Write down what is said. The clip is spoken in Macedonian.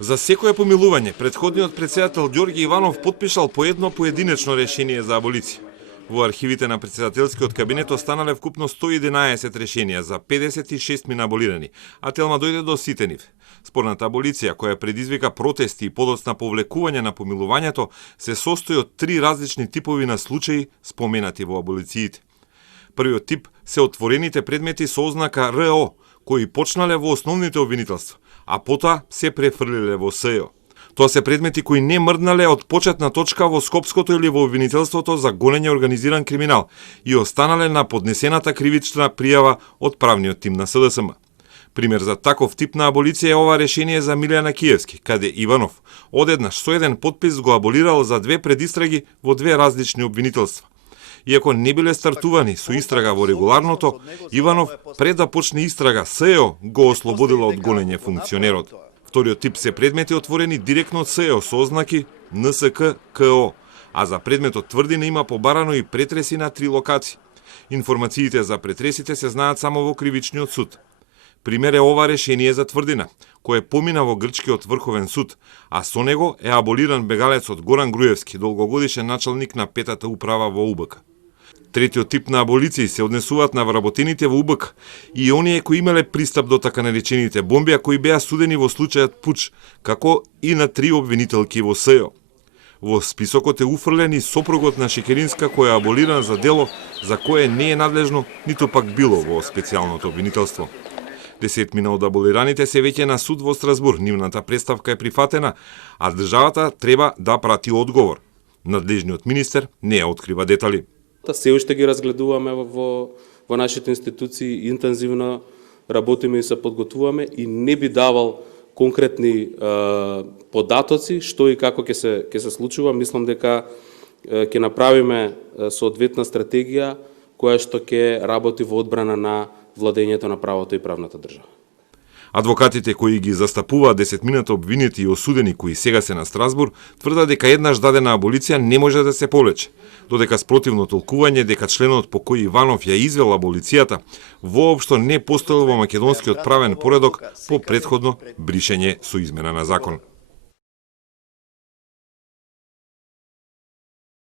За секое помилување, претходниот претседател Ѓорѓе Иванов потпишал по едно поединечно решение за аболиција. Во архивите на претседателскиот кабинет останале вкупно 111 решенија за 56 аболирани, а телма дојде до сите нив. Спорната аболиција, која предизвика протести и подоцна повлекување на помилувањето, се состои од 3 различни типови на случаи споменати во аболициите. Првиот тип се отворените предмети со ознака РО, кои почнале во основните обвинителства, а потоа се префрлиле во СЈО. Тоа се предмети кои не мрднале од почетна точка во Скопското или во обвинителството за гонење организиран криминал и останале на поднесената кривична пријава од правниот тим на СДСМ. Пример за таков тип на аболиција е ова решение за Милјана Киевски, каде Иванов одеднаш со еден подпис го аболирал за 2 предистраги во 2 различни обвинителства. Иако не биле стартувани со истрага во регуларното, Иванов пред да почне истрага СЈО го ослободила од гонење функционерот. Вториот тип се предмети отворени директно од СЈО со ознаки НСК КО, а за предметот тврдина има побарано и претреси на 3 локации. Информациите за претресите се знаат само во кривичниот суд. Пример е ова решение за тврдина, кое помина во грчкиот врховен суд, а со него е аболиран бегалецот Горан Груевски, долгогодишен началник на 5-та управа во УБК. Третиот тип на аболиции се однесуваат на вработените во УБК и оние кои имале пристап до така наречените бомби, а кои беа судени во случајот пуч, како и на 3 обвинителки во СЈО. Во списокот е уфрлен и сопругот на Шекеринска, која е аболиран за дело за кое не е надлежно, ниту пак било во специјалното обвинителство. 10 од аболираните се веќе на суд во Страсбур, нивната представка е прифатена, а државата треба да прати одговор. Надлежниот министер не ја открива детали. Се уште ги разгледуваме во нашите институции, интензивно работиме и се подготвуваме и не би давал конкретни податоци што и како ќе се случува. Мислам дека ќе направиме соодветна стратегија која што ќе работи во одбрана на владењето на правото и правната држава. Адвокатите кои ги застапуваат 10 обвинети и осудени кои сега се на Страсбур тврдат дека еднаш дадена аболиција не може да се повлече, додека спротивно толкување дека членот по кој Иванов ја извел аболицијата воопшто не постоел во македонскиот правен поредок по претходно бришење со измена на закон.